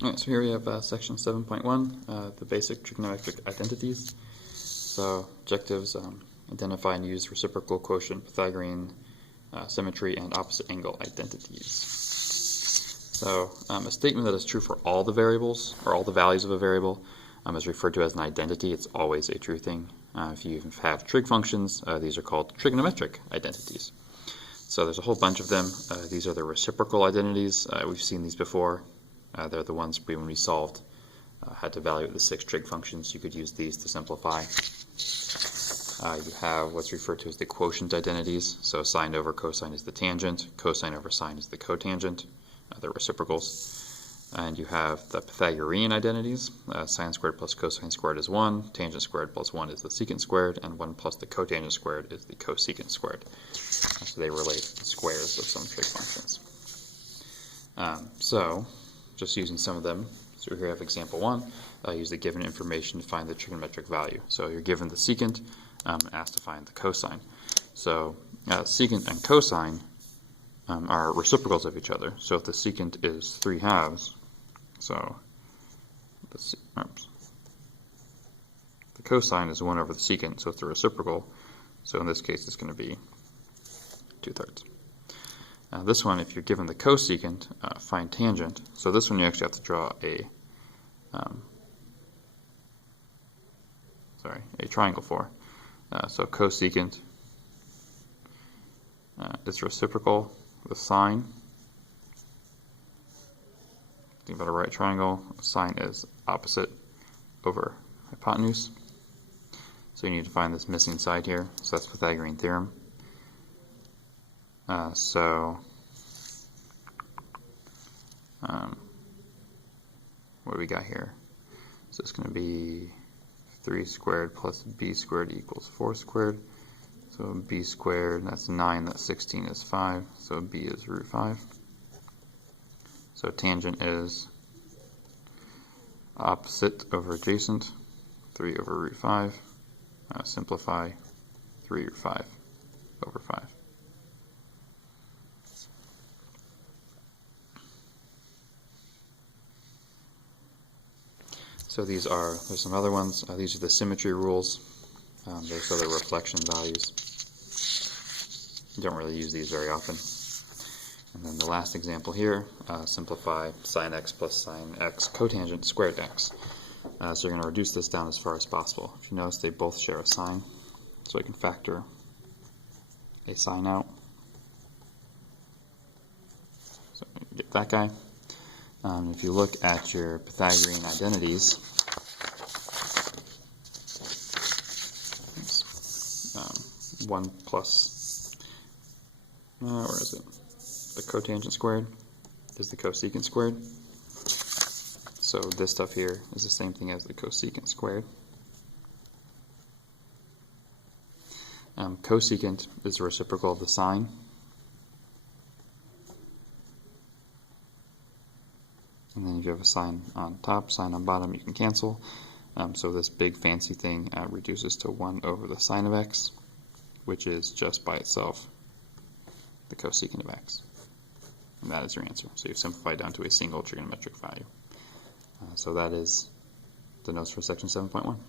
Alright, so here we have section 7.1, the basic trigonometric identities. So objectives, identify and use reciprocal, quotient, Pythagorean, symmetry, and opposite angle identities. So a statement that is true for all the variables, or all the values of a variable, is referred to as an identity. It's always a true thing. If you have trig functions, these are called trigonometric identities. So there's a whole bunch of them. These are the reciprocal identities. We've seen these before. They're the ones when we solved, had to evaluate the 6 trig functions. You could use these to simplify. You have what's referred to as the quotient identities. So sine over cosine is the tangent, cosine over sine is the cotangent. They're reciprocals. And you have the Pythagorean identities. Sine squared plus cosine squared is 1, tangent squared plus 1 is the secant squared, and 1 plus the cotangent squared is the cosecant squared. So they relate to the squares of some trig functions. So just using some of them, so here we have example 1, use the given information to find the trigonometric value. So you're given the secant, asked to find the cosine. So secant and cosine are reciprocals of each other. So if the secant is 3/2, so the cosine is 1 over the secant, so it's a reciprocal. So in this case, it's going to be 2/3. This one, if you're given the cosecant, find tangent. So this one you actually have to draw a triangle for. So cosecant is reciprocal with sine. Think about a right triangle. Sine is opposite over hypotenuse. So you need to find this missing side here. So that's Pythagorean theorem. What do we got here? So it's going to be 3 squared plus b squared equals 4 squared. So b squared, that's 9, that's 16 is 5, so b is √5. So tangent is opposite over adjacent, 3 over √5. Simplify 3/5 over 5. So there's some other ones. These are the symmetry rules. Those are the reflection values. You don't really use these very often. And then the last example here, simplify sine x plus sine x cotangent squared x. So you're going to reduce this down as far as possible. If you notice, they both share a sine, so I can factor a sine out. So you get that guy. If you look at your Pythagorean identities, 1 plus, where is it? The cotangent squared is the cosecant squared. So this stuff here is the same thing as the cosecant squared. Cosecant is the reciprocal of the sine. And then if you have a sine on top, sine on bottom, you can cancel. So this big fancy thing reduces to 1 over the sine of x, which is just by itself the cosecant of x. And that is your answer. So you've simplified down to a single trigonometric value. So that is the notes for section 7.1.